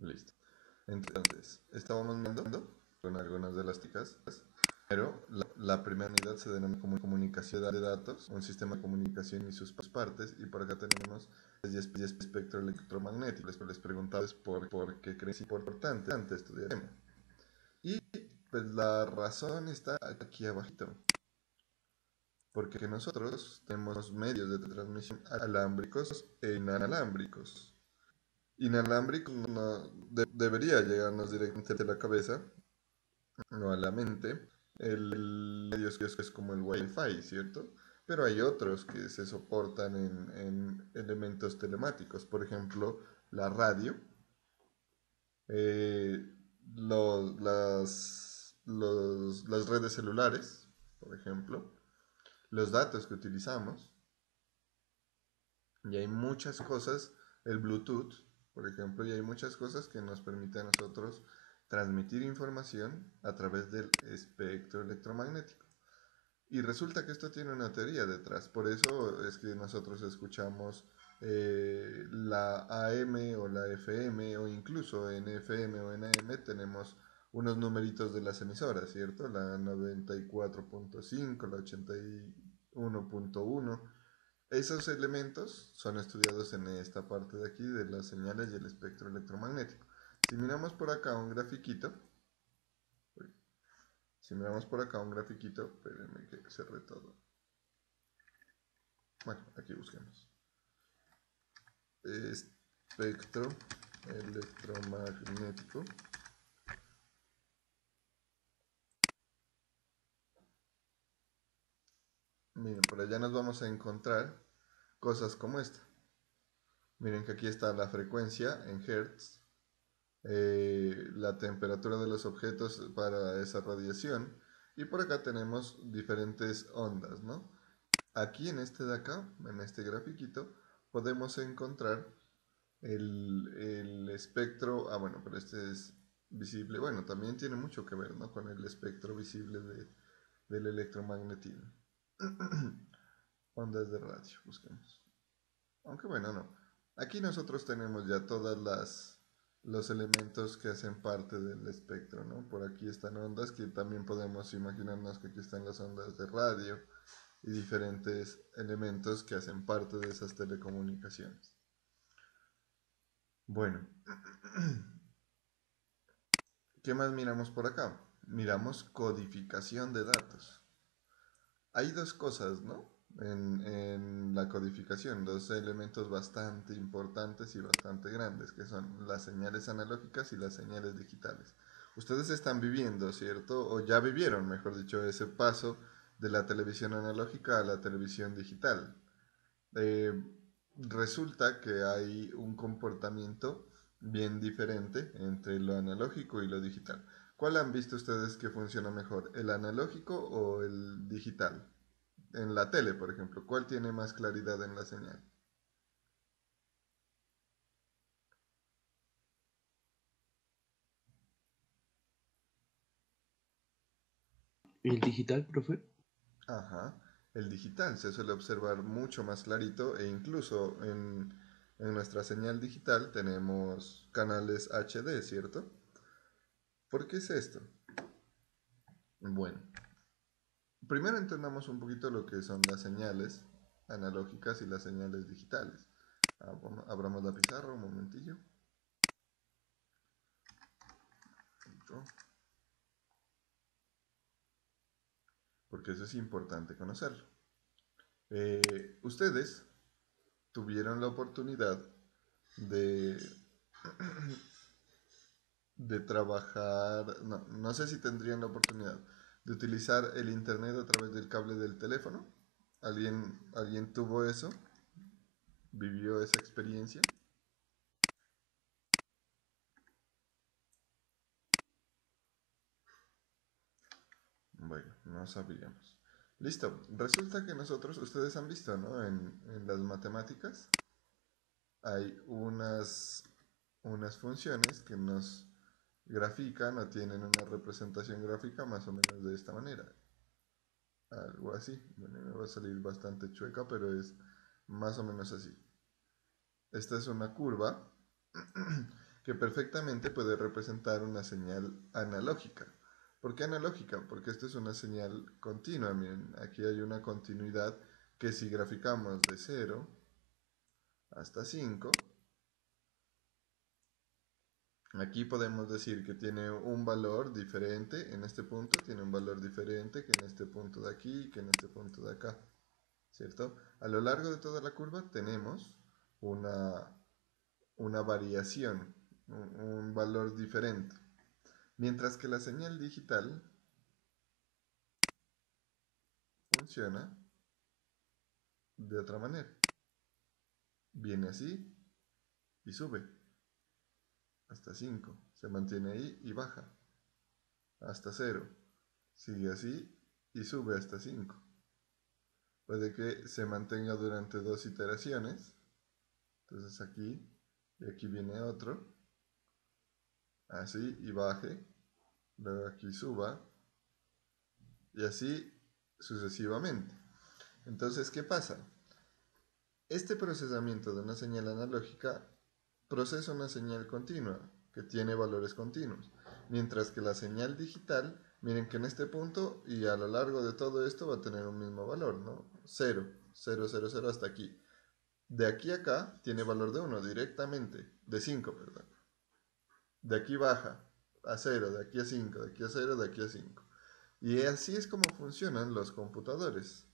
Listo. Entonces, estábamos mirando con algunas de las ticas. Pero la primera unidad se denomina como comunicación de datos, un sistema de comunicación y sus partes. Y por acá tenemos el espectro electromagnético. Les preguntaba por qué creen importante estudiar el tema. Y pues la razón está aquí abajito. Porque nosotros tenemos medios de transmisión alámbricos e inalámbricos. Inalámbricos no debería llegarnos directamente a la cabeza, no a la mente. El medio es como el Wi-Fi, ¿cierto? Pero hay otros que se soportan en elementos telemáticos, por ejemplo, la radio, eh, las redes celulares, por ejemplo, los datos que utilizamos, y hay muchas cosas, el Bluetooth, por ejemplo, y hay muchas cosas que nos permiten a nosotros transmitir información a través del espectro electromagnético. Y resulta que esto tiene una teoría detrás, por eso es que nosotros escuchamos la AM o la FM, o incluso en FM o en AM tenemos unos numeritos de las emisoras, ¿cierto? La 94.5, la 81.1. Esos elementos son estudiados en esta parte de aquí de las señales y el espectro electromagnético. Si miramos por acá un grafiquito, espérenme que cerré todo. Bueno, aquí busquemos. Espectro electromagnético. Miren, por allá nos vamos a encontrar cosas como esta. Miren que aquí está la frecuencia en hertz, la temperatura de los objetos para esa radiación, y por acá tenemos diferentes ondas, ¿no? Aquí en este de acá, en este grafiquito, podemos encontrar el espectro, bueno, pero este es visible, bueno, también tiene mucho que ver, ¿no? Con el espectro visible del electromagnetismo. Ondas de radio, busquemos. Aunque bueno, no. Aquí nosotros tenemos ya todas los elementos que hacen parte del espectro, ¿no? Por aquí están ondas que también podemos imaginarnos que aquí están las ondas de radio y diferentes elementos que hacen parte de esas telecomunicaciones. Bueno, ¿qué más miramos por acá? Miramos codificación de datos. Hay dos cosas, ¿no? En la codificación, dos elementos bastante importantes y bastante grandes, que son las señales analógicas y las señales digitales. Ustedes están viviendo, ¿cierto? O ya vivieron, mejor dicho, ese paso de la televisión analógica a la televisión digital. Eh, Resulta que hay un comportamiento bien diferente entre lo analógico y lo digital. ¿Cuál han visto ustedes que funciona mejor, el analógico o el digital? En la tele, por ejemplo, ¿cuál tiene más claridad en la señal? ¿El digital, profe? Ajá, el digital se suele observar mucho más clarito e incluso en nuestra señal digital tenemos canales HD, ¿cierto? ¿Por qué es esto? Bueno, primero entendamos un poquito lo que son las señales analógicas y las señales digitales. Abramos la pizarra un momentillo. Porque eso es importante conocerlo. Ustedes tuvieron la oportunidad de, de trabajar, no sé si tendrían la oportunidad de utilizar el internet a través del cable del teléfono. ¿Alguien tuvo eso? ¿Vivió esa experiencia? Bueno, no sabíamos. Listo, resulta que ustedes han visto, ¿no? En las matemáticas hay unas funciones que nos grafican o tienen una representación gráfica más o menos de esta manera. Algo así. Bueno, me va a salir bastante chueca, pero es más o menos así. Esta es una curva que perfectamente puede representar una señal analógica. ¿Por qué analógica? Porque esta es una señal continua. Miren, aquí hay una continuidad que si graficamos de 0 hasta 5, aquí podemos decir que tiene un valor diferente en este punto, tiene un valor diferente que en este punto de aquí y que en este punto de acá, ¿cierto? A lo largo de toda la curva tenemos una variación, un valor diferente. Mientras que la señal digital funciona de otra manera. Viene así y sube hasta 5. Se mantiene ahí y baja hasta 0. Sigue así y sube hasta 5. Puede que se mantenga durante 2 iteraciones. Entonces aquí y aquí viene otro. Así y baje. Luego aquí suba. Y así sucesivamente. Entonces, ¿qué pasa? Este procesamiento de una señal analógica procesa una señal continua que tiene valores continuos, mientras que la señal digital, miren que en este punto y a lo largo de todo esto va a tener un mismo valor, ¿no? 0, 0, 0, 0 hasta aquí. De aquí a acá tiene valor de 1 directamente, de 5, perdón. De aquí baja a 0, de aquí a 5, de aquí a 0, de aquí a 5. Y así es como funcionan los computadores.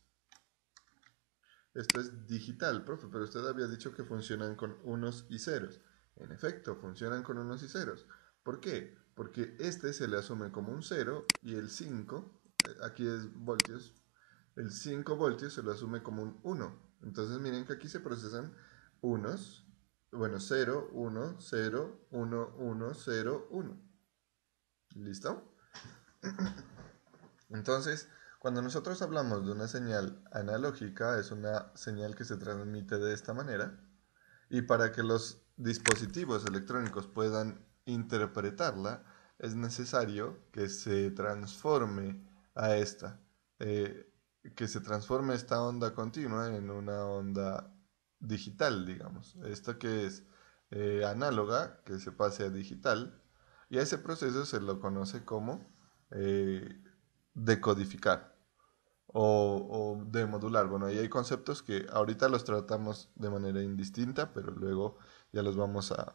Esto es digital, profe, pero usted había dicho que funcionan con unos y ceros. En efecto, funcionan con unos y ceros. ¿Por qué? Porque este se le asume como un 0 y el 5, aquí es voltios, el 5 voltios se lo asume como un 1. Entonces miren que aquí se procesan unos, bueno, 0, 1, 0, 1, 1, 0, 1. ¿Listo? Entonces, cuando nosotros hablamos de una señal analógica, es una señal que se transmite de esta manera. Y para que los dispositivos electrónicos puedan interpretarla, es necesario que se transforme a esta, eh, que se transforme esta onda continua en una onda digital, digamos. Esta que es análoga, que se pase a digital, y a ese proceso se lo conoce como eh, decodificar o de modular. Bueno, ahí hay conceptos que ahorita los tratamos de manera indistinta, pero luego ya los vamos a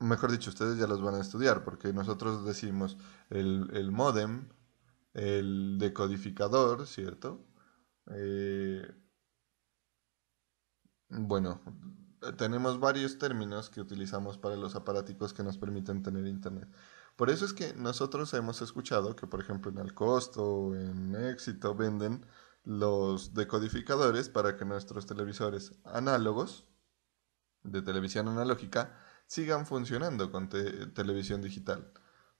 mejor dicho, ustedes ya los van a estudiar, porque nosotros decimos el módem, el decodificador, ¿cierto? Eh, bueno, tenemos varios términos que utilizamos para los aparaticos que nos permiten tener internet. Por eso es que nosotros hemos escuchado que, por ejemplo, en Alcosto o en Éxito venden los decodificadores para que nuestros televisores análogos de televisión analógica sigan funcionando con televisión digital.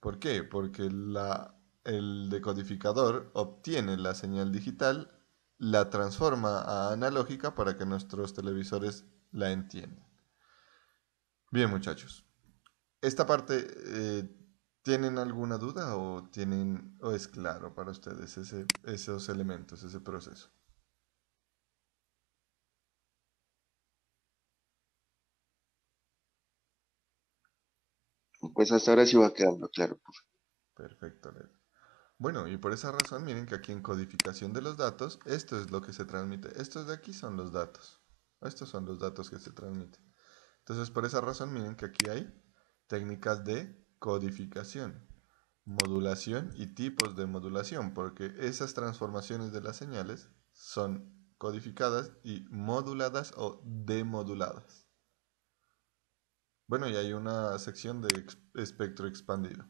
¿Por qué? Porque el decodificador obtiene la señal digital, la transforma a analógica para que nuestros televisores la entiendan. Bien, muchachos. Esta parte, ¿tienen alguna duda o es claro para ustedes esos elementos, ese proceso? Pues hasta ahora sí va quedando claro, profe. Perfecto, Leo. Bueno, y por esa razón, miren que aquí en codificación de los datos, esto es lo que se transmite. Estos de aquí son los datos. Estos son los datos que se transmiten. Entonces, por esa razón, miren que aquí hay técnicas de codificación, modulación y tipos de modulación, porque esas transformaciones de las señales son codificadas y moduladas o demoduladas. Bueno, y hay una sección de espectro expandido.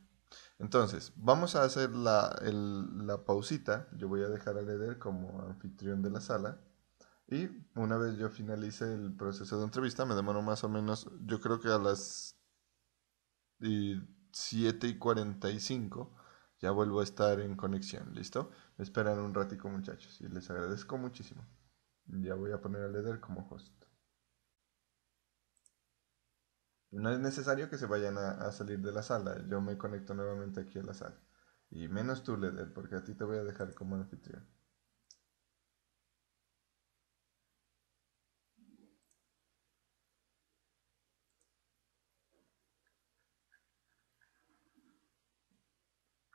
Entonces, vamos a hacer la pausita. Yo voy a dejar a Leder como anfitrión de la sala. Y una vez yo finalice el proceso de entrevista, me demoro más o menos, yo creo que a las 7:45 ya vuelvo a estar en conexión. ¿Listo? Me esperan un ratico, muchachos. Y les agradezco muchísimo. Ya voy a poner a Leder como host. No es necesario que se vayan a salir de la sala. Yo me conecto nuevamente aquí a la sala. Y menos tú, Leder, porque a ti te voy a dejar como anfitrión.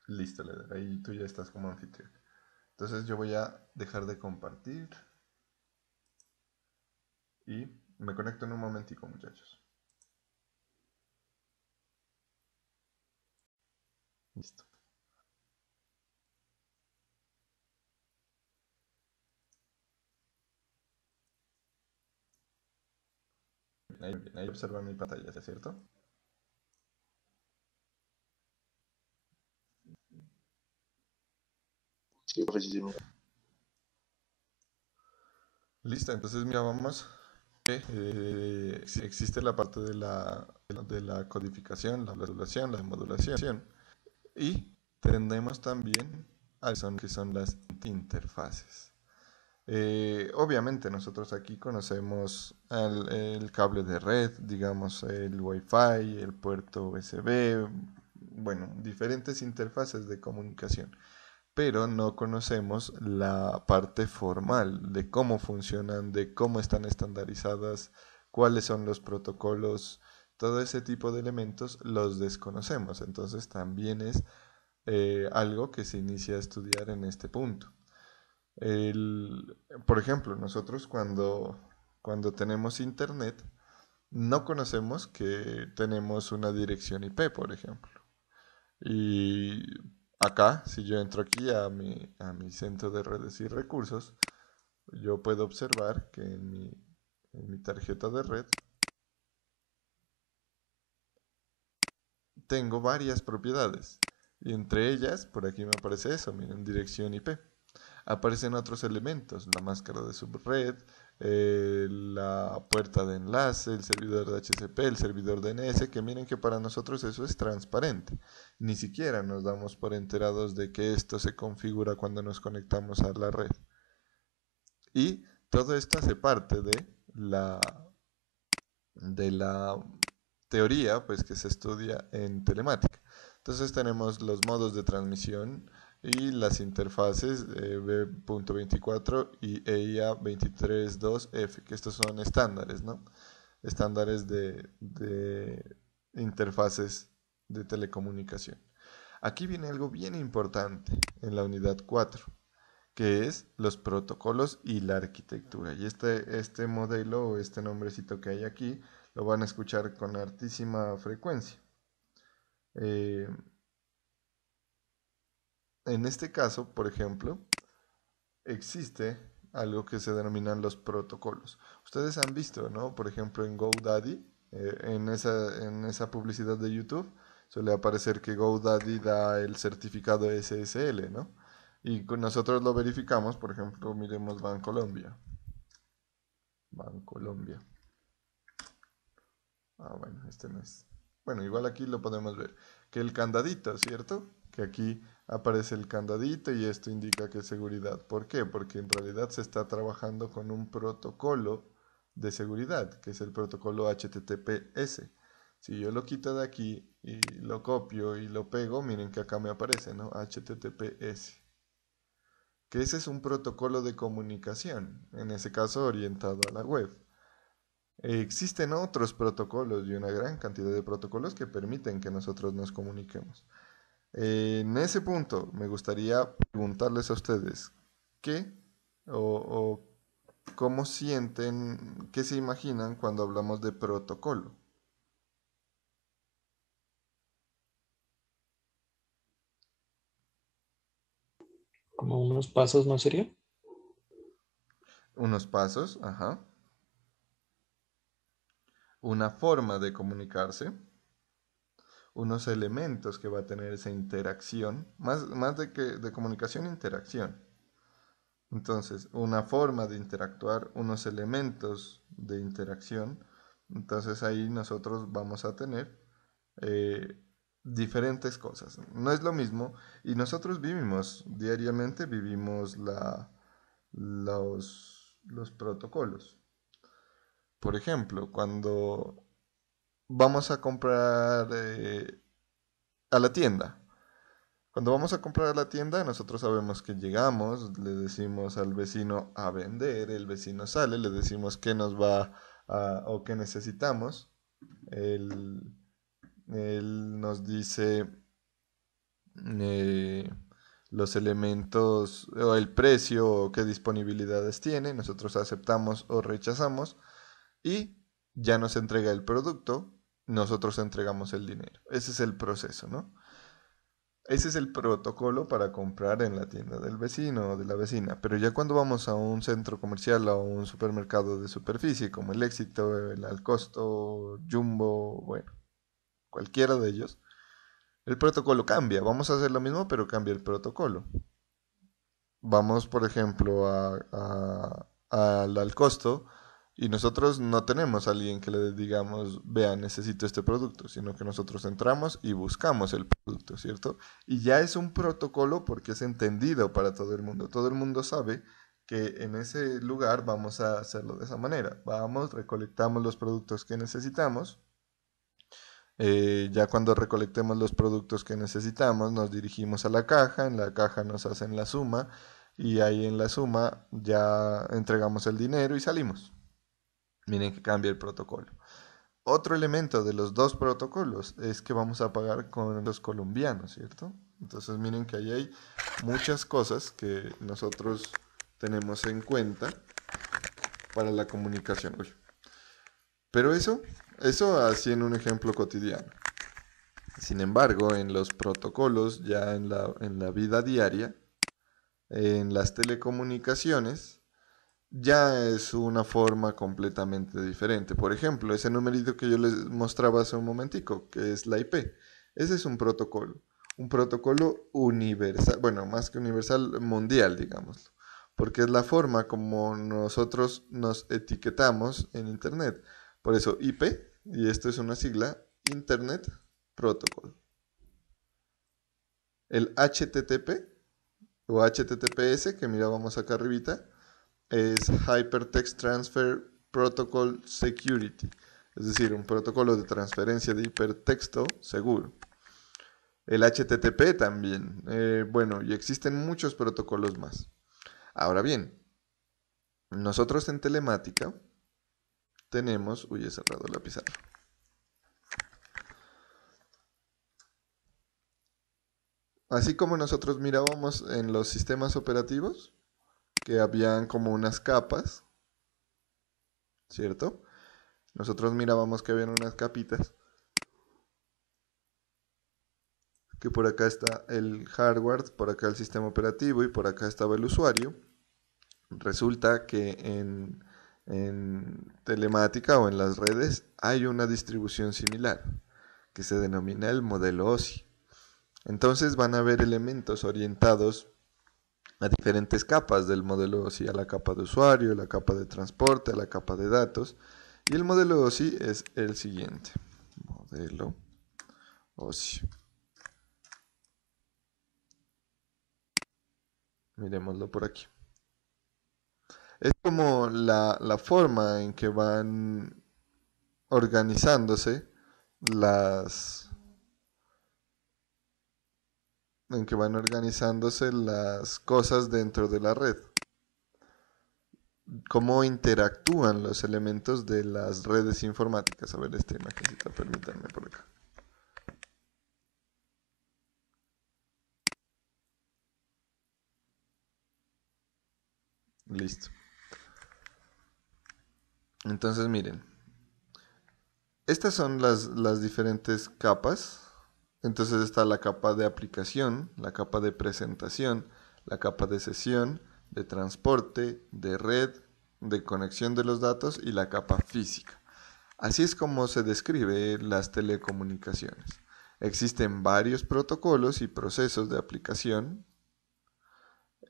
Listo, Leder, ahí tú ya estás como anfitrión. Entonces yo voy a dejar de compartir y me conecto en un momentico, muchachos. Listo. Ahí observan mi pantalla, ¿cierto? Sí, profe, sí, sí. Listo, entonces mira, vamos. Existe la parte de la codificación, la modulación, la modulación. Y tenemos también a que son las interfaces. Obviamente nosotros aquí conocemos el cable de red, digamos el Wi-Fi, el puerto USB, bueno, diferentes interfaces de comunicación, pero no conocemos la parte formal de cómo funcionan, de cómo están estandarizadas, cuáles son los protocolos, todo ese tipo de elementos los desconocemos. Entonces también es algo que se inicia a estudiar en este punto. Por ejemplo, nosotros cuando tenemos internet, no conocemos que tenemos una dirección IP, por ejemplo. Y acá, si yo entro aquí a mi centro de redes y recursos, yo puedo observar que en mi tarjeta de red tengo varias propiedades. Y entre ellas, por aquí me aparece eso, miren, dirección IP. Aparecen otros elementos, la máscara de subred, la puerta de enlace, el servidor de HCP, el servidor DNS, que miren que para nosotros eso es transparente. Ni siquiera nos damos por enterados de que esto se configura cuando nos conectamos a la red. Y todo esto hace parte de la teoría pues, que se estudia en telemática. Entonces tenemos los modos de transmisión y las interfaces B.24 y EIA 23.2F, que estos son estándares, ¿no? Estándares de interfaces de telecomunicación. Aquí viene algo bien importante en la unidad 4, que es los protocolos y la arquitectura. Y este modelo o este nombrecito que hay aquí lo van a escuchar con altísima frecuencia. Eh, en este caso, por ejemplo, existe algo que se denominan los protocolos. Ustedes han visto, ¿no? Por ejemplo, en GoDaddy, en esa publicidad de YouTube, suele aparecer que GoDaddy da el certificado SSL, ¿no? Y nosotros lo verificamos, por ejemplo, miremos Bancolombia. Bancolombia. Ah, bueno, este no es. Bueno, igual aquí lo podemos ver. Que el candadito, ¿cierto? Que aquí aparece el candadito y esto indica que es seguridad. ¿Por qué? Porque en realidad se está trabajando con un protocolo de seguridad, que es el protocolo HTTPS. Si yo lo quito de aquí y lo copio y lo pego, miren que acá me aparece, ¿no? HTTPS. Que ese es un protocolo de comunicación, en ese caso orientado a la web. Existen otros protocolos y una gran cantidad de protocolos que permiten que nosotros nos comuniquemos. En ese punto me gustaría preguntarles a ustedes qué o cómo sienten, qué se imaginan cuando hablamos de protocolo. Como unos pasos, ¿no sería? Unos pasos, ajá. Una forma de comunicarse, unos elementos que va a tener esa interacción, más de comunicación, interacción. Entonces, una forma de interactuar, unos elementos de interacción. Entonces ahí nosotros vamos a tener eh, diferentes cosas. No es lo mismo y nosotros vivimos diariamente, vivimos los protocolos. Por ejemplo, cuando vamos a comprar a la tienda. Cuando vamos a comprar a la tienda, nosotros sabemos que llegamos, le decimos al vecino a vender, el vecino sale, le decimos qué nos va o qué necesitamos. Él, él nos dice eh, los elementos o el precio o qué disponibilidades tiene, nosotros aceptamos o rechazamos y ya nos entrega el producto, nosotros entregamos el dinero. Ese es el proceso, ¿no? Ese es el protocolo para comprar en la tienda del vecino o de la vecina. Pero ya cuando vamos a un centro comercial o a un supermercado de superficie como el Éxito, el Alcosto, Jumbo, bueno, cualquiera de ellos, el protocolo cambia. Vamos a hacer lo mismo, pero cambia el protocolo. Vamos, por ejemplo, al Alcosto y nosotros no tenemos a alguien que le digamos, vea, necesito este producto, sino que nosotros entramos y buscamos el producto, ¿cierto? Y ya es un protocolo porque es entendido para todo el mundo. Todo el mundo sabe que en ese lugar vamos a hacerlo de esa manera. Vamos, recolectamos los productos que necesitamos. Ya cuando recolectemos los productos que necesitamos, nos dirigimos a la caja, en la caja nos hacen la suma y ahí en la suma ya entregamos el dinero y salimos. Miren que cambia el protocolo. Otro elemento de los dos protocolos es que vamos a pagar con los colombianos, ¿cierto? Entonces miren que ahí hay muchas cosas que nosotros tenemos en cuenta para la comunicación. Uy. Pero eso así en un ejemplo cotidiano. Sin embargo, en los protocolos, ya en la vida diaria, en las telecomunicaciones, ya es una forma completamente diferente. Por ejemplo, ese numerito que yo les mostraba hace un momentico, que es la IP, ese es un protocolo universal, bueno, más que universal, mundial, digámoslo, porque es la forma como nosotros nos etiquetamos en Internet. Por eso IP, y esto es una sigla, Internet Protocol. El HTTP o HTTPS que mirábamos acá arribita es Hypertext Transfer Protocol Security, es decir, un protocolo de transferencia de hipertexto seguro. El HTTP también, bueno, y existen muchos protocolos más. Ahora bien, nosotros en telemática tenemos, uy, he cerrado la pizarra. Así como nosotros mirábamos en los sistemas operativos, que habían como unas capas, ¿cierto? Nosotros mirábamos que habían unas capitas, que por acá está el hardware, por acá el sistema operativo y por acá estaba el usuario. Resulta que en telemática o en las redes hay una distribución similar que se denomina el modelo OSI. Entonces van a haber elementos orientados a diferentes capas del modelo OSI, a la capa de usuario, a la capa de transporte, a la capa de datos. Y el modelo OSI es el siguiente. Modelo OSI. Miremoslo por aquí. Es como la forma en que van organizándose las cosas dentro de la red. Cómo interactúan los elementos de las redes informáticas. A ver esta imagencita, permítanme por acá. Listo. Entonces miren, estas son las diferentes capas. Entonces está la capa de aplicación, la capa de presentación, la capa de sesión, de transporte, de red, de conexión de los datos y la capa física. Así es como se describe las telecomunicaciones. Existen varios protocolos y procesos de aplicación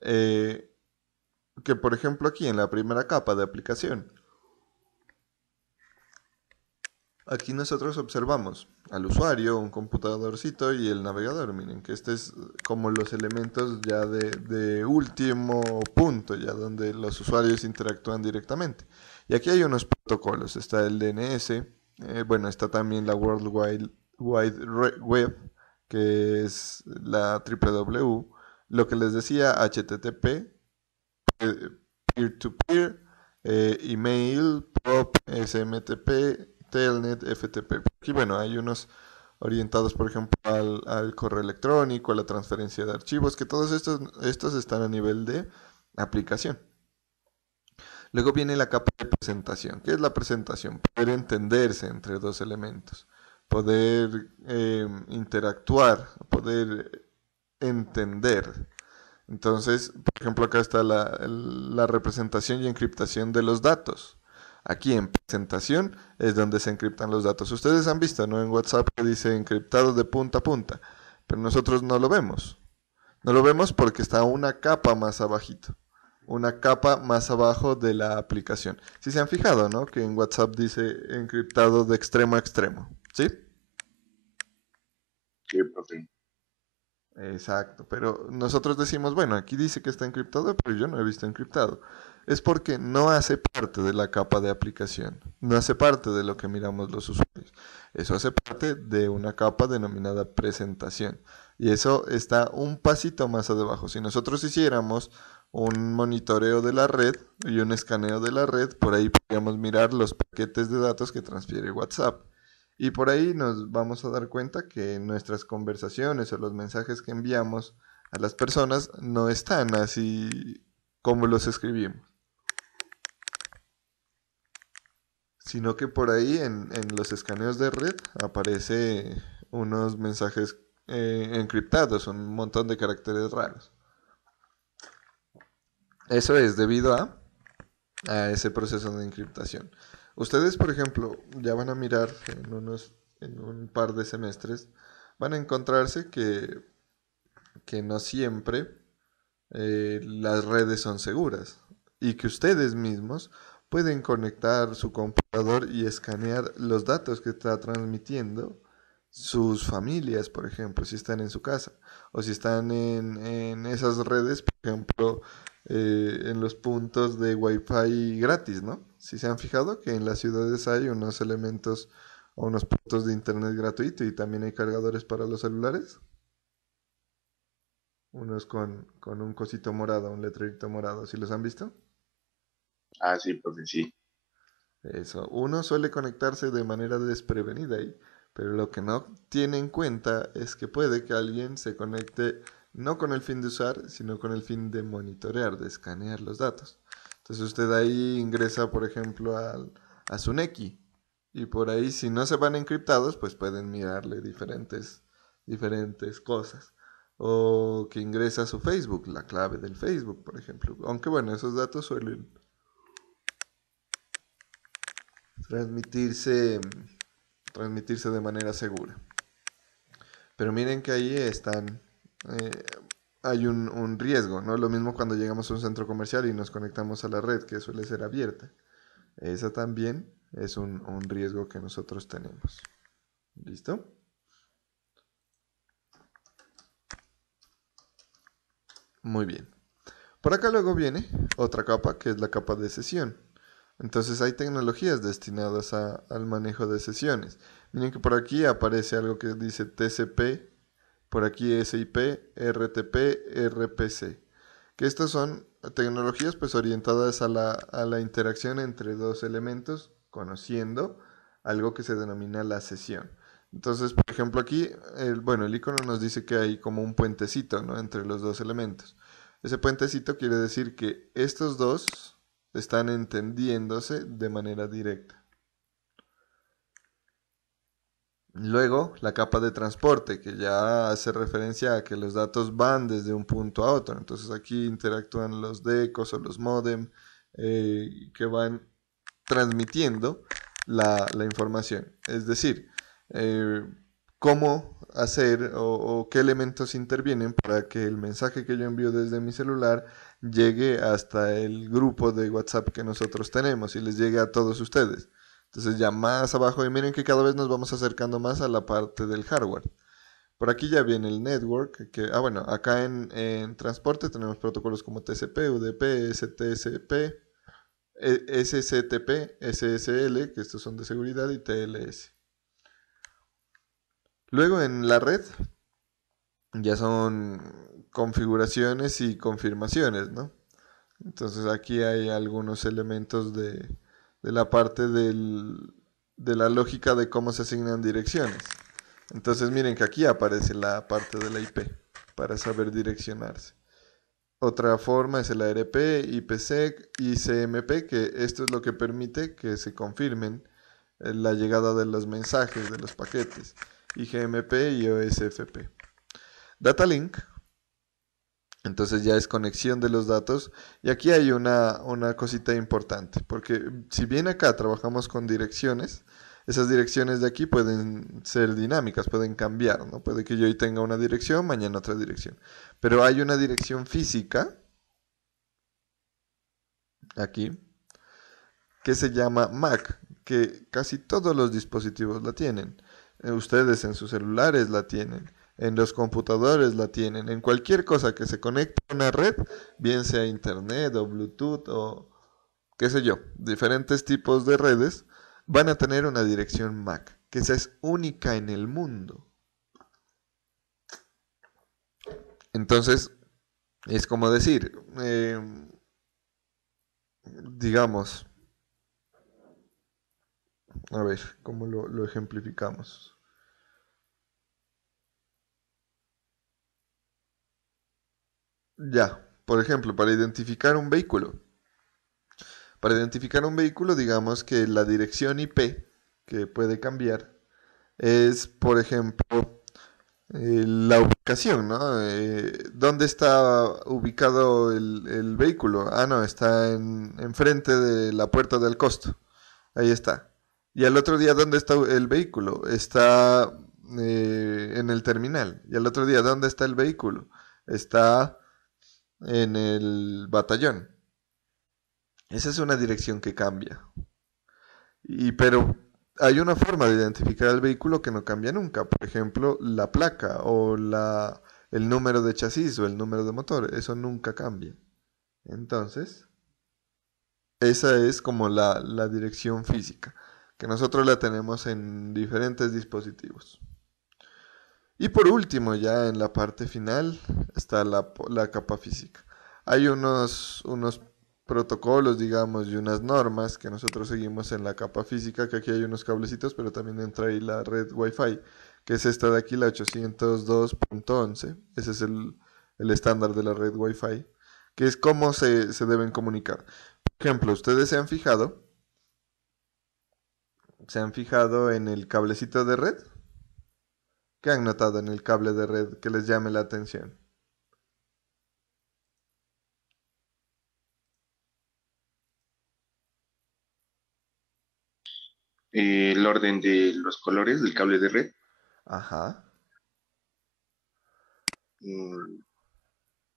que, por ejemplo, aquí en la primera capa de aplicación, aquí nosotros observamos al usuario, un computadorcito y el navegador. Miren que este es como los elementos ya de último punto, ya donde los usuarios interactúan directamente. Y aquí hay unos protocolos. Está el DNS, bueno, está también la World Wide Web, que es la www. Lo que les decía, HTTP, peer-to-peer, email, POP, SMTP, Telnet, FTP. Aquí, bueno, hay unos orientados, por ejemplo, al correo electrónico, a la transferencia de archivos, que todos estos están a nivel de aplicación. Luego viene la capa de presentación. ¿Qué es la presentación? Poder entenderse entre dos elementos, poder interactuar, poder entender. Entonces, por ejemplo, acá está la representación y encriptación de los datos. Aquí en presentación es donde se encriptan los datos. Ustedes han visto, ¿no? En WhatsApp que dice encriptado de punta a punta, pero nosotros no lo vemos. No lo vemos porque está una capa más abajito, una capa más abajo de la aplicación. Si se han fijado, ¿no? Que en WhatsApp dice encriptado de extremo a extremo, ¿sí? Sí, profe. Exacto, pero nosotros decimos, bueno, aquí dice que está encriptado, pero yo no he visto encriptado. Es porque no hace parte de la capa de aplicación, no hace parte de lo que miramos los usuarios. Eso hace parte de una capa denominada presentación. Y eso está un pasito más abajo. Si nosotros hiciéramos un monitoreo de la red y un escaneo de la red, por ahí podríamos mirar los paquetes de datos que transfiere WhatsApp. Y por ahí nos vamos a dar cuenta que nuestras conversaciones o los mensajes que enviamos a las personas no están así como los escribimos, sino que por ahí en los escaneos de red aparece unos mensajes encriptados, un montón de caracteres raros. Eso es debido a ese proceso de encriptación. Ustedes, por ejemplo, ya van a mirar en un par de semestres, van a encontrarse que no siempre las redes son seguras y que ustedes mismos pueden conectar su computador y escanear los datos que está transmitiendo sus familias, por ejemplo, si están en su casa o si están en esas redes, por ejemplo, en los puntos de Wi-Fi gratis, ¿no? Si se han fijado que en las ciudades hay unos elementos o unos puntos de internet gratuito y también hay cargadores para los celulares. Unos con un cosito morado, un letrerito morado. ¿Sí los han visto? Ah, sí, profe, sí. Eso. Uno suele conectarse de manera desprevenida ahí, pero lo que no tiene en cuenta es que puede que alguien se conecte no con el fin de usar, sino con el fin de monitorear, de escanear los datos. Entonces usted ahí ingresa, por ejemplo, a su Nequi y por ahí si no se van encriptados, pues pueden mirarle diferentes cosas. O que ingresa a su Facebook, la clave del Facebook, por ejemplo. Aunque bueno, esos datos suelen transmitirse, transmitirse de manera segura. Pero miren que ahí eh, hay un riesgo, ¿no? Lo mismo cuando llegamos a un centro comercial y nos conectamos a la red, que suele ser abierta. Esa también es un riesgo que nosotros tenemos. ¿Listo? Muy bien. Por acá luego viene otra capa, que es la capa de sesión. Entonces hay tecnologías destinadas al manejo de sesiones. Miren que por aquí aparece algo que dice TCP, por aquí SIP, RTP, RPC. Que estas son tecnologías pues orientadas a la interacción entre dos elementos, conociendo algo que se denomina la sesión. Entonces, por ejemplo, aquí, el icono nos dice que hay como un puentecito, ¿no? Entre los dos elementos. Ese puentecito quiere decir que estos dos están entendiéndose de manera directa. Luego, la capa de transporte, que ya hace referencia a que los datos van desde un punto a otro. Entonces aquí interactúan los decos o los modem que van transmitiendo la información. Es decir, eh, cómo hacer o qué elementos intervienen para que el mensaje que yo envío desde mi celular llegue hasta el grupo de WhatsApp que nosotros tenemos y les llegue a todos ustedes. Entonces ya más abajo, y miren que cada vez nos vamos acercando más a la parte del hardware. Por aquí ya viene el network, acá en transporte tenemos protocolos como TCP, UDP, STSP, SCTP, SSL, que estos son de seguridad, y TLS. Luego en la red ya son configuraciones y confirmaciones, ¿no? Entonces aquí hay algunos elementos de la parte de la lógica de cómo se asignan direcciones. Entonces miren que aquí aparece la parte de la IP para saber direccionarse. Otra forma es el ARP, IPsec y CMP, que esto es lo que permite que se confirmen la llegada de los mensajes de los paquetes. IGMP y OSFP. Datalink, entonces ya es conexión de los datos. Y aquí hay una cosita importante, porque si bien acá trabajamos con direcciones, esas direcciones de aquí pueden ser dinámicas, pueden cambiar, ¿no? Puede que yo hoy tenga una dirección, mañana otra dirección. Pero hay una dirección física, aquí, que se llama MAC, que casi todos los dispositivos la tienen. Ustedes en sus celulares la tienen, en los computadores la tienen, en cualquier cosa que se conecte a una red, bien sea internet o Bluetooth o qué sé yo, diferentes tipos de redes, van a tener una dirección MAC, que esa es única en el mundo. Entonces, es como decir, digamos, a ver, ¿cómo lo ejemplificamos? Ya, por ejemplo, para identificar un vehículo. Para identificar un vehículo, digamos que la dirección IP, que puede cambiar, es, por ejemplo, la ubicación, ¿no? ¿Dónde está ubicado el vehículo? Ah, no, está enfrente de la puerta del costo. Ahí está. Y al otro día, ¿dónde está el vehículo? Está en el terminal. Y al otro día, ¿dónde está el vehículo? Está en el batallón. Esa es una dirección que cambia. Pero hay una forma de identificar el vehículo que no cambia nunca. Por ejemplo, la placa o el número de chasis o el número de motor. Eso nunca cambia. Entonces, esa es como la dirección física, que nosotros la tenemos en diferentes dispositivos. Y por último, ya en la parte final, está la capa física. Hay unos protocolos, digamos, y unas normas que nosotros seguimos en la capa física, que aquí hay unos cablecitos, pero también entra ahí la red Wi-Fi, que es esta de aquí, la 802.11. Ese es el estándar de la red Wi-Fi, que es cómo se deben comunicar. Por ejemplo, ustedes se han fijado en el cablecito de red. ¿Qué han notado en el cable de red que les llame la atención? El orden de los colores del cable de red. Ajá. mm,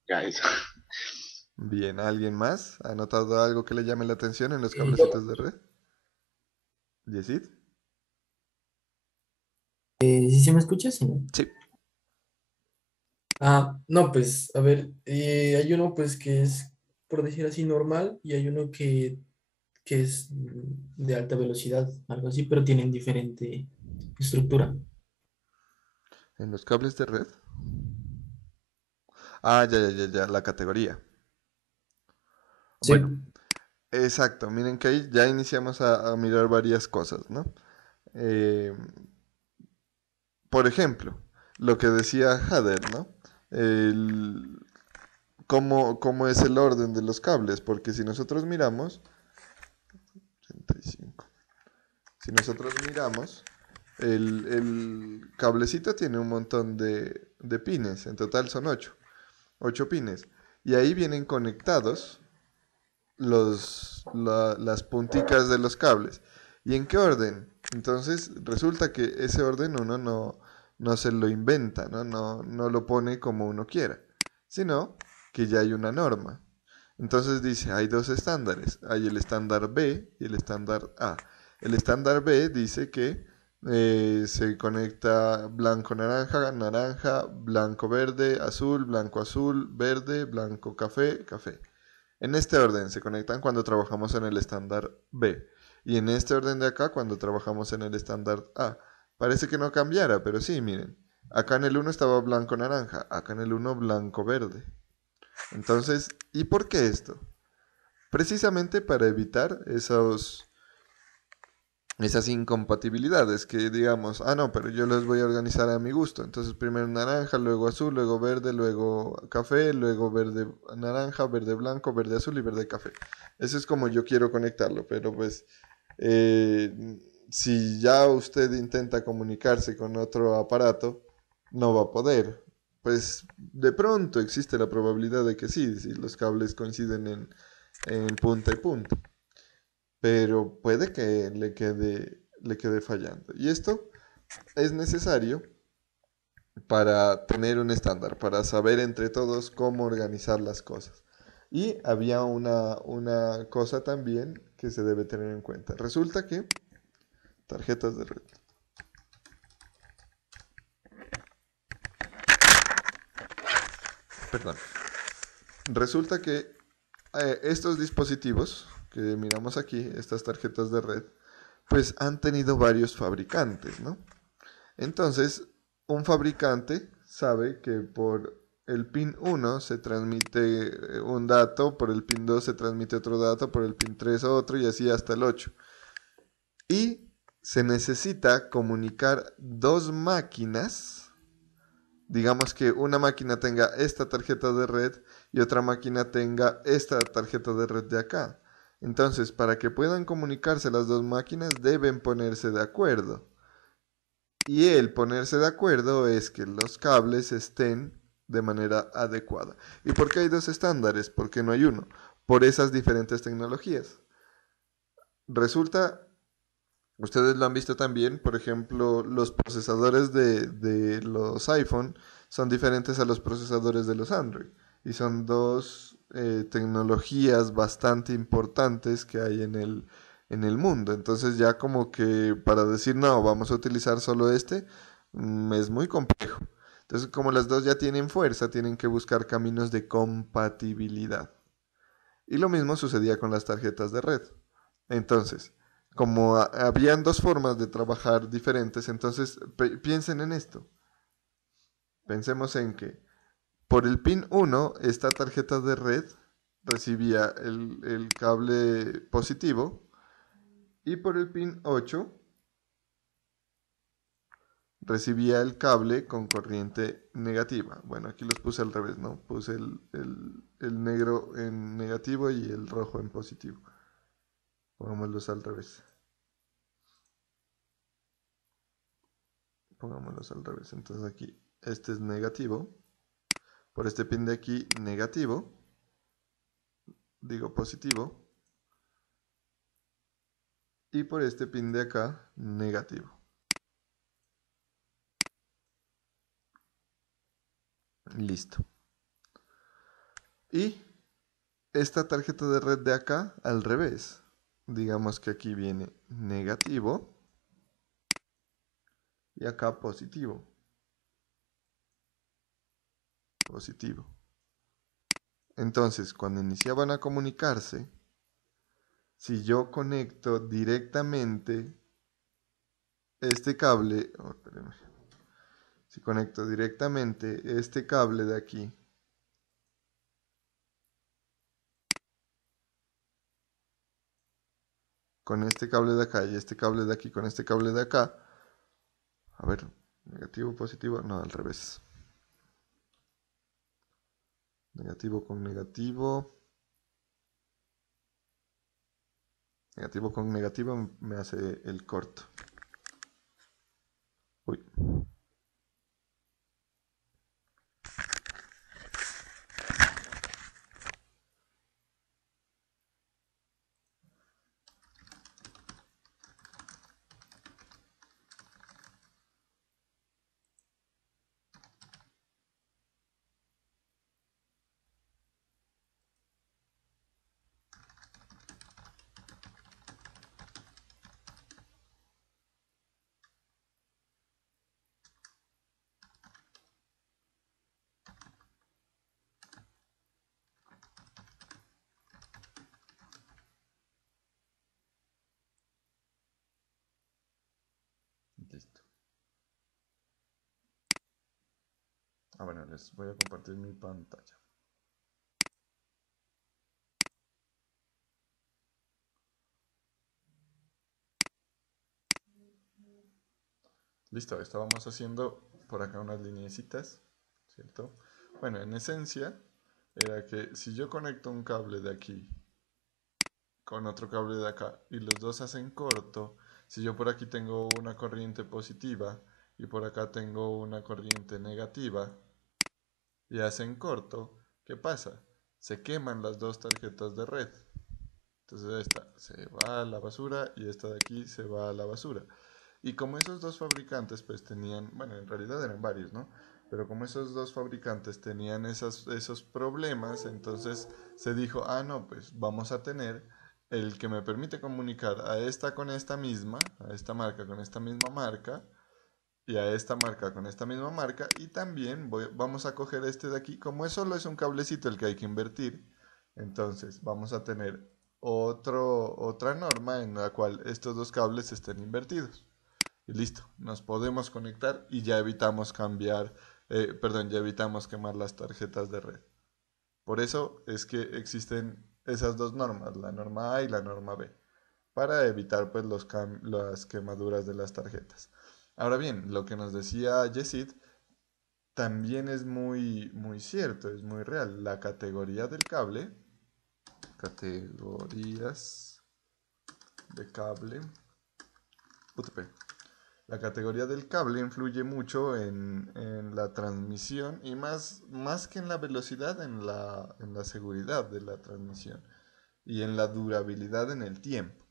ya eso. Bien, ¿alguien más ha notado algo que le llame la atención en los Yo, cablecitos de red? ¿Yesid? ¿Sí se me escucha? Sí, ¿no? Sí. No, pues, a ver, hay uno pues que es, por decir así, normal y hay uno que es de alta velocidad, algo así, pero tienen diferente estructura. ¿En los cables de red? Ah, ya, ya, ya, ya, la categoría. Sí. Bueno, exacto. Miren que ahí ya iniciamos a mirar varias cosas, ¿no? Eh, por ejemplo, lo que decía Hader, ¿no? El, cómo es el orden de los cables, porque si nosotros miramos, 35. Si nosotros miramos, el cablecito tiene un montón de pines, en total son 8 pines. Y ahí vienen conectados las punticas de los cables. ¿Y en qué orden? Entonces resulta que ese orden uno no se lo inventa, no lo pone como uno quiera, sino que ya hay una norma. Entonces dice, hay dos estándares, hay el estándar B y el estándar A. El estándar B dice que se conecta blanco-naranja, naranja, blanco-verde, azul, blanco-azul, verde, blanco-café, café. En este orden se conectan cuando trabajamos en el estándar B. Y en este orden de acá cuando trabajamos en el estándar A. Parece que no cambiara, pero sí, miren. Acá en el uno estaba blanco-naranja, acá en el uno blanco-verde. Entonces, ¿y por qué esto? Precisamente para evitar esas incompatibilidades que digamos, ah, no, pero yo los voy a organizar a mi gusto. Entonces primero naranja, luego azul, luego verde, luego café, luego verde, naranja, verde, blanco, verde, azul y verde, café. Eso es como yo quiero conectarlo, pero pues eh, si ya usted intenta comunicarse con otro aparato, no va a poder. Pues de pronto existe la probabilidad de que sí, si los cables coinciden en punta y punta, pero puede que le quede fallando. Y esto es necesario para tener un estándar, para saber entre todos cómo organizar las cosas. Y había una cosa también que se debe tener en cuenta. Resulta que tarjetas de red. Perdón. Resulta que estos dispositivos que miramos aquí, estas tarjetas de red, pues han tenido varios fabricantes, ¿no? Entonces, un fabricante sabe que por el pin 1 se transmite un dato, por el pin 2 se transmite otro dato, por el pin 3 otro y así hasta el 8. Y se necesita comunicar dos máquinas, digamos que una máquina tenga esta tarjeta de red y otra máquina tenga esta tarjeta de red de acá. Entonces, para que puedan comunicarse las dos máquinas, deben ponerse de acuerdo. Y el ponerse de acuerdo es que los cables estén de manera adecuada. ¿Y por qué hay dos estándares? ¿Por qué no hay uno? Por esas diferentes tecnologías. Resulta, ustedes lo han visto también, por ejemplo, los procesadores de los iPhone son diferentes a los procesadores de los Android. Y son dos tecnologías bastante importantes que hay en el mundo. Entonces ya como que para decir, no, vamos a utilizar solo este, es muy complejo. Entonces como las dos ya tienen fuerza, tienen que buscar caminos de compatibilidad. Y lo mismo sucedía con las tarjetas de red. Entonces, como habían dos formas de trabajar diferentes, entonces piensen en esto. Pensemos en que por el pin 1, esta tarjeta de red recibía el cable positivo y por el pin 8 recibía el cable con corriente negativa. Bueno, aquí los puse al revés, ¿no? Puse el negro en negativo y el rojo en positivo. Pongámoslos al revés. Pongámoslos al revés. Entonces aquí este es negativo. Por este pin de aquí negativo. Digo positivo. Y por este pin de acá negativo. Listo. Y esta tarjeta de red de acá al revés. Digamos que aquí viene negativo y acá positivo. Positivo. Entonces, cuando iniciaban a comunicarse, si yo conecto directamente este cable, si conecto directamente este cable de aquí con este cable de acá y este cable de aquí con este cable de acá, a ver, negativo, positivo, no, al revés. Negativo con negativo. Negativo con negativo me hace el corto. Uy. Listo. Ah, bueno, les voy a compartir mi pantalla. Listo, estábamos haciendo por acá unas lineecitas, ¿cierto? Bueno, en esencia era que si yo conecto un cable de aquí con otro cable de acá y los dos hacen corto, si yo por aquí tengo una corriente positiva y por acá tengo una corriente negativa y hacen corto, ¿qué pasa? Se queman las dos tarjetas de red. Entonces esta se va a la basura y esta de aquí se va a la basura. Y como esos dos fabricantes pues tenían, bueno, en realidad eran varios, ¿no? Pero como esos dos fabricantes tenían esos problemas, entonces se dijo, ah, no, pues vamos a tener el que me permite comunicar a esta con esta misma, a esta marca con esta misma marca, y a esta marca con esta misma marca, y también vamos a coger este de aquí, como es solo es un cablecito el que hay que invertir, entonces vamos a tener otra norma en la cual estos dos cables estén invertidos. Y listo, nos podemos conectar y ya evitamos ya evitamos quemar las tarjetas de red. Por eso es que existen esas dos normas, la norma A y la norma B, para evitar pues las quemaduras de las tarjetas. Ahora bien, lo que nos decía Yesid también es muy cierto, es muy real. La categoría del cable, categorías de cable, UTP. La categoría del cable influye mucho en la transmisión y más que en la velocidad, en la seguridad de la transmisión y en la durabilidad en el tiempo.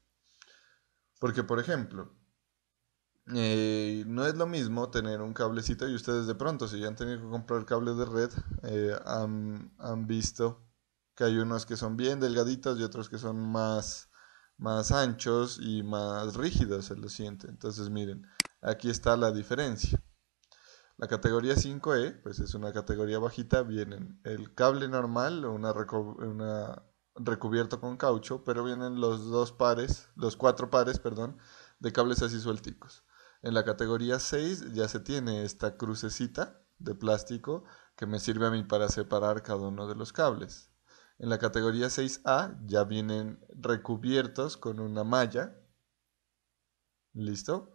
Porque, por ejemplo, no es lo mismo tener un cablecito y ustedes de pronto, si ya han tenido que comprar cable de red, han visto que hay unos que son bien delgaditos y otros que son más anchos y más rígidos, se lo siente. Entonces, miren, aquí está la diferencia. La categoría 5E, pues es una categoría bajita, vienen el cable normal, una recubierto con caucho, pero vienen los cuatro pares, perdón, de cables así suelticos. En la categoría 6 ya se tiene esta crucecita de plástico que me sirve a mí para separar cada uno de los cables. En la categoría 6A ya vienen recubiertos con una malla, ¿listo?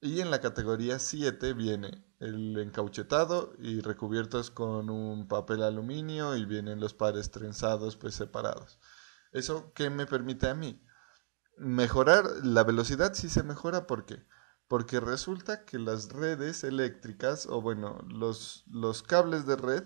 Y en la categoría 7 viene el encauchetado y recubiertos con un papel aluminio y vienen los pares trenzados pues separados. ¿Eso qué me permite a mí? Mejorar la velocidad. Sí se mejora, ¿por qué? Porque resulta que las redes eléctricas o bueno, los cables de red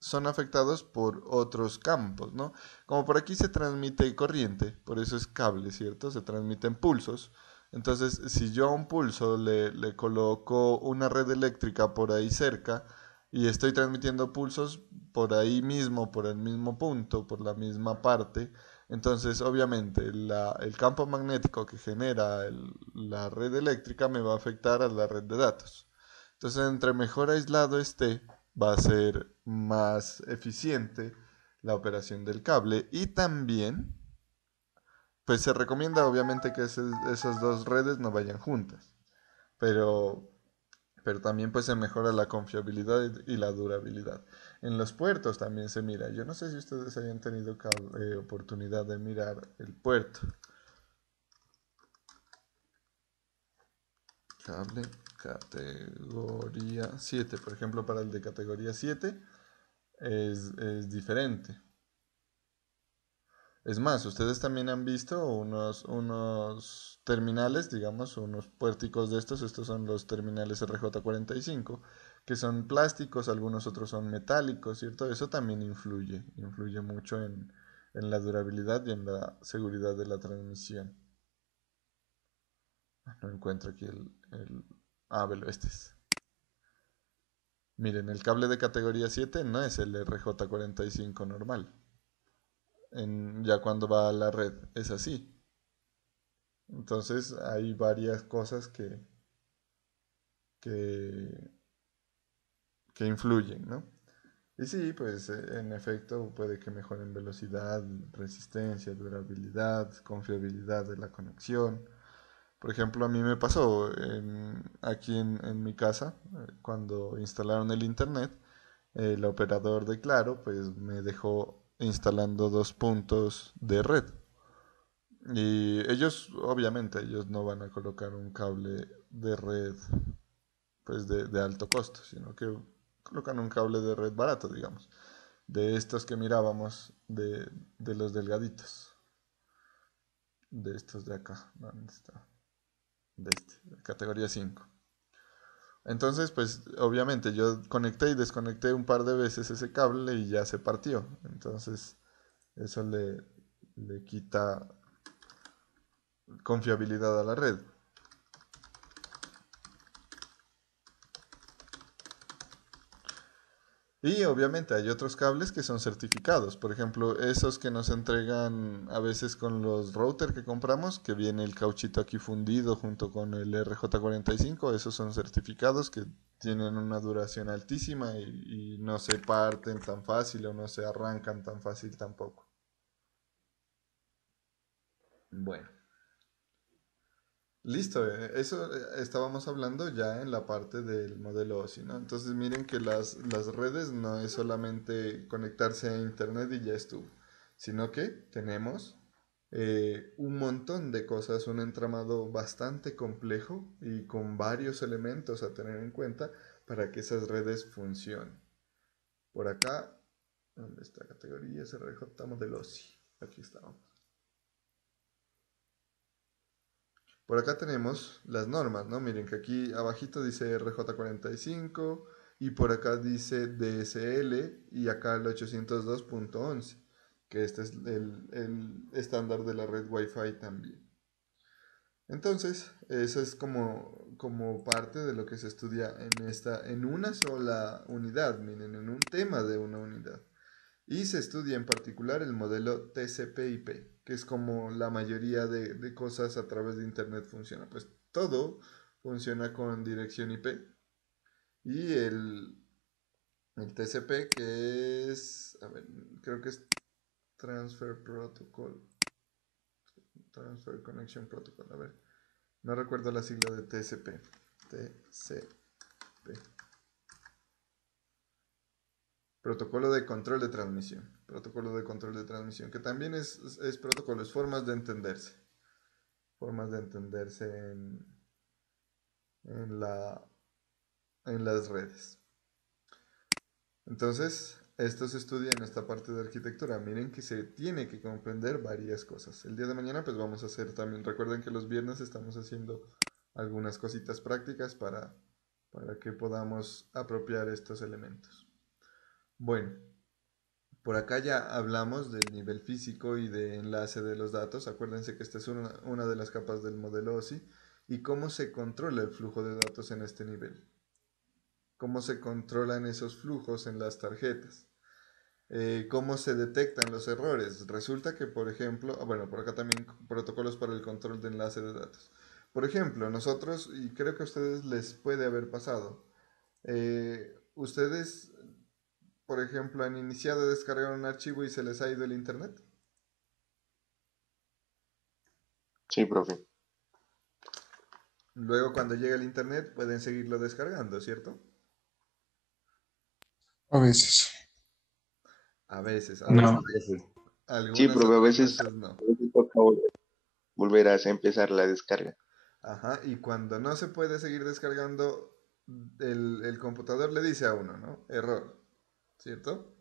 son afectados por otros campos, ¿no? Como por aquí se transmite corriente, por eso es cable, ¿cierto? Se transmiten pulsos. Entonces, si yo a un pulso le coloco una red eléctrica por ahí cerca y estoy transmitiendo pulsos por ahí mismo, por el mismo punto, por la misma parte, entonces obviamente el campo magnético que genera la red eléctrica me va a afectar a la red de datos. Entonces, entre mejor aislado esté, va a ser más eficiente la operación del cable y también pues se recomienda obviamente que esas dos redes no vayan juntas, pero, pero también pues se mejora la confiabilidad y la durabilidad. En los puertos también se mira. Yo no sé si ustedes hayan tenido oportunidad de mirar el puerto. Cable categoría 7. Por ejemplo, para el de categoría 7 es diferente. Es más, ustedes también han visto unos terminales, digamos, unos puerticos de estos son los terminales RJ45, que son plásticos, algunos otros son metálicos, ¿cierto? Eso también influye mucho en la durabilidad y en la seguridad de la transmisión. No encuentro aquí velo, este es. Miren, el cable de categoría 7 no es el RJ45 normal. Ya cuando va a la red es así. Entonces hay varias cosas que, que influyen, ¿no? Y sí, pues en efecto puede que mejoren velocidad, resistencia, durabilidad, confiabilidad de la conexión. Por ejemplo, a mí me pasó aquí en mi casa, cuando instalaron el internet, el operador de Claro pues me dejó instalando 2 puntos de red. Y ellos, obviamente, ellos no van a colocar un cable de red pues de alto costo, sino que colocan un cable de red barato, digamos, de estos que mirábamos, de los delgaditos, de estos de acá, ¿dónde está? De este, de categoría 5. Entonces, pues obviamente yo conecté y desconecté un par de veces ese cable y ya se partió. Entonces, eso le quita confiabilidad a la red. Y obviamente hay otros cables que son certificados. Por ejemplo, esos que nos entregan a veces con los routers que compramos, que viene el cauchito aquí fundido junto con el RJ45, esos son certificados que tienen una duración altísima y no se parten tan fácil o no se arrancan tan fácil tampoco. Bueno. Listo, eso estábamos hablando ya en la parte del modelo OSI, ¿no? Entonces miren que las redes no es solamente conectarse a internet y ya estuvo, sino que tenemos un montón de cosas, un entramado bastante complejo y con varios elementos a tener en cuenta para que esas redes funcionen. Por acá, ¿dónde está categoría SRJ modelo OSI? Aquí estamos. Por acá tenemos las normas, ¿no? Miren que aquí abajito dice RJ45 y por acá dice DSL y acá el 802.11, que este es el estándar de la red Wi-Fi también. Entonces, eso es como parte de lo que se estudia en una sola unidad, miren, en un tema de una unidad. Y se estudia en particular el modelo TCP/IP, que es como la mayoría de cosas a través de Internet funciona. Pues todo funciona con dirección IP. Y el TCP, que es, a ver, creo que es Transfer Protocol, Transfer Connection Protocol, a ver, no recuerdo la sigla de TCP. TCP. Protocolo de control de transmisión. Protocolo de control de transmisión, que también es protocolo, es formas de entenderse. Formas de entenderse en, la, en las redes. Entonces, esto se estudia en esta parte de arquitectura. Miren que se tiene que comprender varias cosas. El día de mañana pues vamos a hacer también, recuerden que los viernes estamos haciendo algunas cositas prácticas para que podamos apropiar estos elementos. Bueno, por acá ya hablamos del nivel físico y de enlace de los datos. Acuérdense que esta es una de las capas del modelo OSI y cómo se controla el flujo de datos en este nivel. Cómo se controlan esos flujos en las tarjetas. Cómo se detectan los errores. Resulta que, por ejemplo, bueno, por acá también protocolos para el control de enlace de datos. Por ejemplo, nosotros, y creo que a ustedes les puede haber pasado, ustedes, por ejemplo, han iniciado a descargar un archivo y se les ha ido el internet. Sí, profe. Luego, cuando llega el internet, pueden seguirlo descargando, ¿cierto? A veces. A veces, No. Sí, algunas profe, a otras veces, veces no. toca volver a empezar la descarga. Ajá, y cuando no se puede seguir descargando, el computador le dice a uno, ¿no? Error, ¿cierto?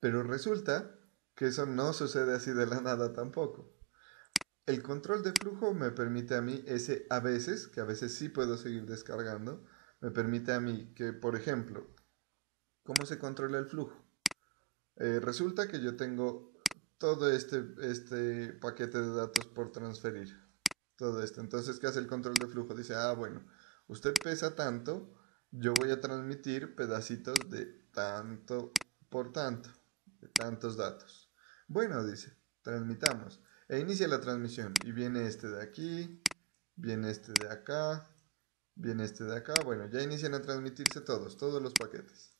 Pero resulta que eso no sucede así de la nada tampoco. El control de flujo me permite a mí ese a veces, que a veces sí puedo seguir descargando, me permite a mí que, por ejemplo, ¿cómo se controla el flujo? Resulta que yo tengo todo este paquete de datos por transferir. Todo esto. Entonces, ¿qué hace el control de flujo? Dice, ah, bueno, usted pesa tanto, yo voy a transmitir pedacitos de tanto por tanto, de tantos datos. Bueno, dice, transmitamos. E inicia la transmisión. Y viene este de aquí, viene este de acá, viene este de acá. Bueno, ya inician a transmitirse todos los paquetes.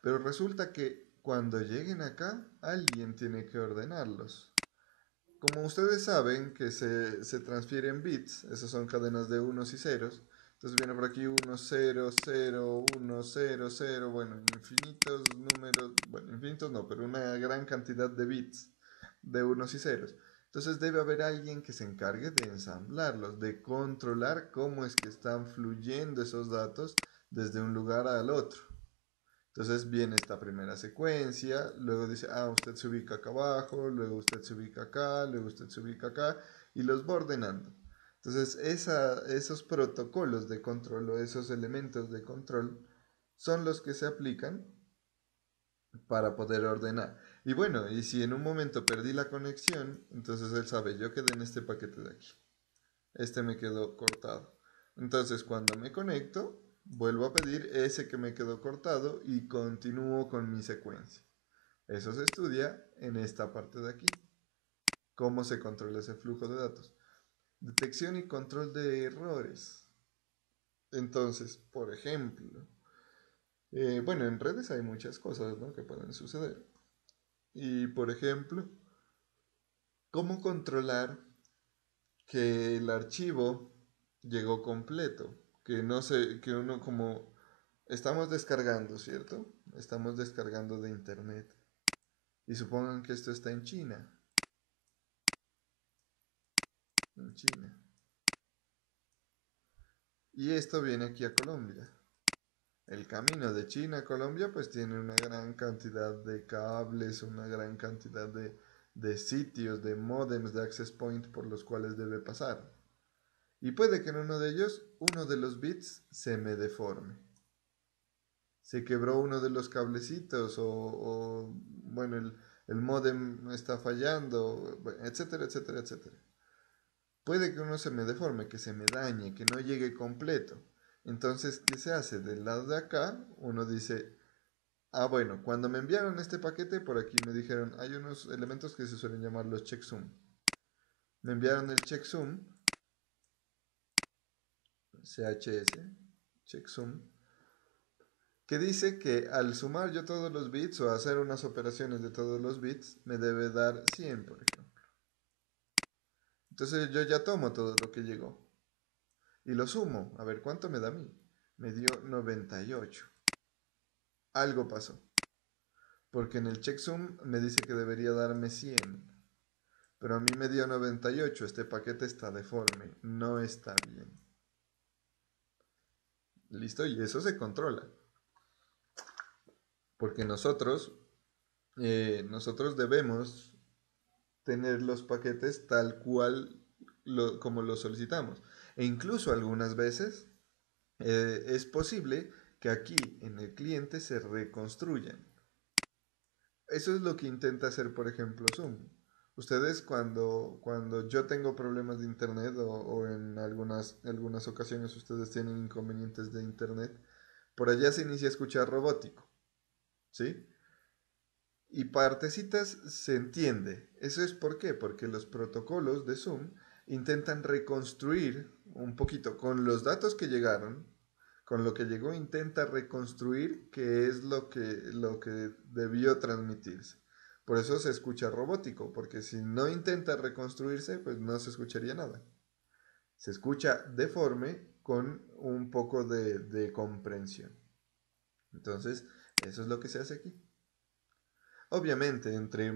Pero resulta que cuando lleguen acá, alguien tiene que ordenarlos. Como ustedes saben que se transfieren bits, esas son cadenas de unos y ceros. Entonces viene por aquí 1, 0, 0, 1, 0, 0, bueno, infinitos números, bueno, infinitos no, pero una gran cantidad de bits de unos y ceros. Entonces debe haber alguien que se encargue de ensamblarlos, de controlar cómo es que están fluyendo esos datos desde un lugar al otro. Entonces viene esta primera secuencia, luego dice, usted se ubica acá abajo, luego usted se ubica acá, luego usted se ubica acá, y los va ordenando. Entonces esos protocolos de control o esos elementos de control son los que se aplican para poder ordenar. Y bueno, y si en un momento perdí la conexión, entonces él sabe, yo quedé en este paquete de aquí. Este me quedó cortado. Entonces cuando me conecto, vuelvo a pedir ese que me quedó cortado y continúo con mi secuencia. Eso se estudia en esta parte de aquí. Cómo se controla ese flujo de datos. Detección y control de errores. Entonces, por ejemplo, bueno, en redes hay muchas cosas, ¿no?, que pueden suceder. Y por ejemplo, ¿cómo controlar que el archivo llegó completo? Que no sé, que uno como estamos descargando, ¿cierto? Estamos descargando de internet. Y supongan que esto está en China. En China. Y esto viene aquí a Colombia. El camino de China a Colombia pues tiene una gran cantidad de cables, una gran cantidad de sitios, de modems, de access point por los cuales debe pasar. Y puede que en uno de ellos, uno de los bits se me deforme. Se quebró uno de los cablecitos o bueno, el modem está fallando, etcétera, etcétera, etcétera. Puede que uno se me deforme, que se me dañe, que no llegue completo. Entonces, ¿qué se hace? Del lado de acá, uno dice, bueno, cuando me enviaron este paquete, por aquí me dijeron, hay unos elementos que se suelen llamar los checksum. Me enviaron el checksum, CHS, checksum, que dice que al sumar yo todos los bits o hacer unas operaciones de todos los bits, me debe dar 100, por ejemplo. Entonces yo ya tomo todo lo que llegó y lo sumo, a ver cuánto me da a mí. Me dio 98. Algo pasó, porque en el checksum me dice que debería darme 100, pero a mí me dio 98. Este paquete está deforme, no está bien. Listo, y eso se controla, porque nosotros debemos tener los paquetes tal cual como los solicitamos. E incluso algunas veces es posible que aquí en el cliente se reconstruyan. Eso es lo que intenta hacer, por ejemplo, Zoom. Ustedes cuando yo tengo problemas de internet o en algunas ocasiones ustedes tienen inconvenientes de internet, por allá se inicia a escuchar robótico, ¿sí? Y partecitas se entiende. ¿Eso es por qué? Porque los protocolos de Zoom intentan reconstruir un poquito con los datos que llegaron, con lo que llegó, intenta reconstruir qué es lo que debió transmitirse. Por eso se escucha robótico, porque si no intenta reconstruirse, pues no se escucharía nada. Se escucha deforme con un poco de comprensión. Entonces, eso es lo que se hace aquí. Obviamente, entre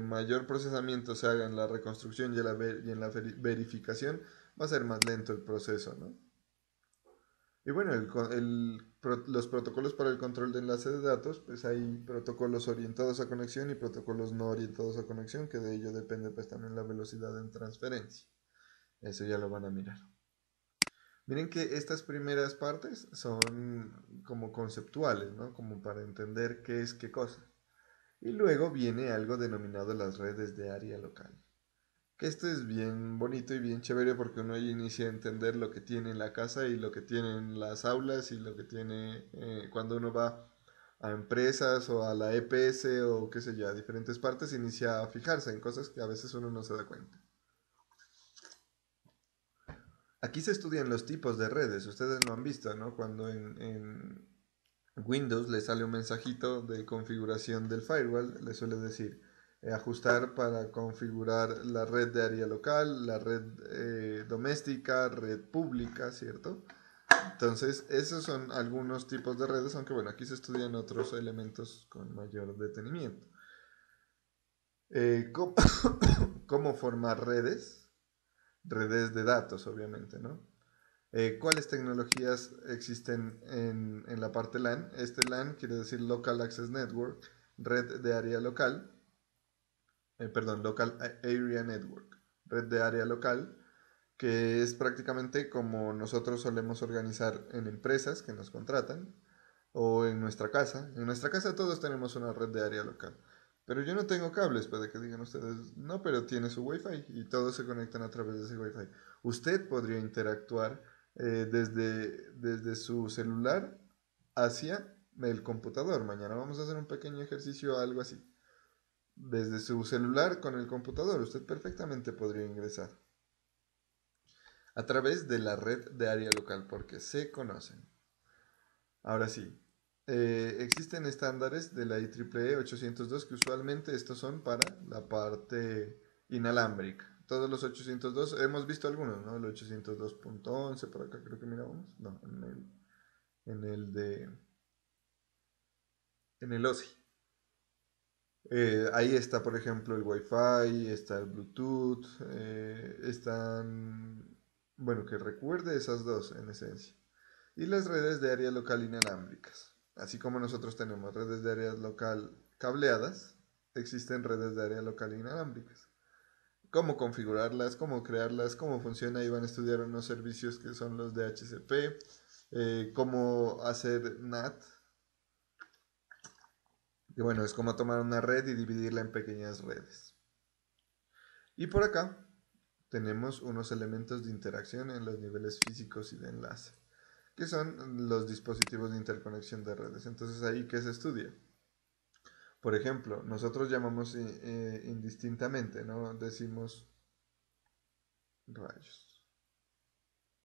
mayor procesamiento se haga en la reconstrucción y en la verificación, va a ser más lento el proceso, ¿no? Y bueno, los protocolos para el control de enlace de datos, pues hay protocolos orientados a conexión y protocolos no orientados a conexión, que de ello depende pues también la velocidad en transferencia. Eso ya lo van a mirar. Miren que estas primeras partes son como conceptuales, ¿no? Como para entender qué es qué cosa. Y luego viene algo denominado las redes de área local. Que esto es bien bonito y bien chévere porque uno ahí inicia a entender lo que tiene en la casa y lo que tiene en las aulas y lo que tiene cuando uno va a empresas o a la EPS o qué sé yo, a diferentes partes, inicia a fijarse en cosas que a veces uno no se da cuenta. Aquí se estudian los tipos de redes, ustedes lo han visto, ¿no? Cuando en Windows le sale un mensajito de configuración del firewall, le suele decir ajustar para configurar la red de área local, la red doméstica, red pública, ¿cierto? Entonces, esos son algunos tipos de redes, aunque bueno, aquí se estudian otros elementos con mayor detenimiento. ¿Cómo, cómo formar redes de datos, obviamente, ¿no? ¿Cuáles tecnologías existen en la parte LAN? Este LAN quiere decir Local Access Network, red de área local, perdón, Local Area Network, red de área local, que es prácticamente como nosotros solemos organizar en empresas que nos contratan o en nuestra casa. En nuestra casa todos tenemos una red de área local. Pero yo no tengo cables, puede que digan ustedes, no, pero tiene su Wi-Fi y todos se conectan a través de ese Wi-Fi. Usted podría interactuar desde su celular hacia el computador. Mañana vamos a hacer un pequeño ejercicio, algo así. Desde su celular con el computador, usted perfectamente podría ingresar a través de la red de área local porque se conocen. Ahora sí, existen estándares de la IEEE 802 que usualmente estos son para la parte inalámbrica. Todos los 802, hemos visto algunos, ¿no? El 802.11, por acá creo que miramos. No, en el de... En el OSI. Ahí está, por ejemplo, el Wi-Fi, está el Bluetooth, están... Bueno, que recuerde esas dos en esencia. Y las redes de área local inalámbricas. Así como nosotros tenemos redes de área local cableadas, existen redes de área local inalámbricas. Cómo configurarlas, cómo crearlas, cómo funciona. Ahí van a estudiar unos servicios que son los de HCP, cómo hacer NAT, que bueno, es como tomar una red y dividirla en pequeñas redes. Y por acá tenemos unos elementos de interacción en los niveles físicos y de enlace, que son los dispositivos de interconexión de redes. Entonces, ahí, ¿qué se estudia? Por ejemplo, nosotros llamamos indistintamente, ¿no? Decimos rayos.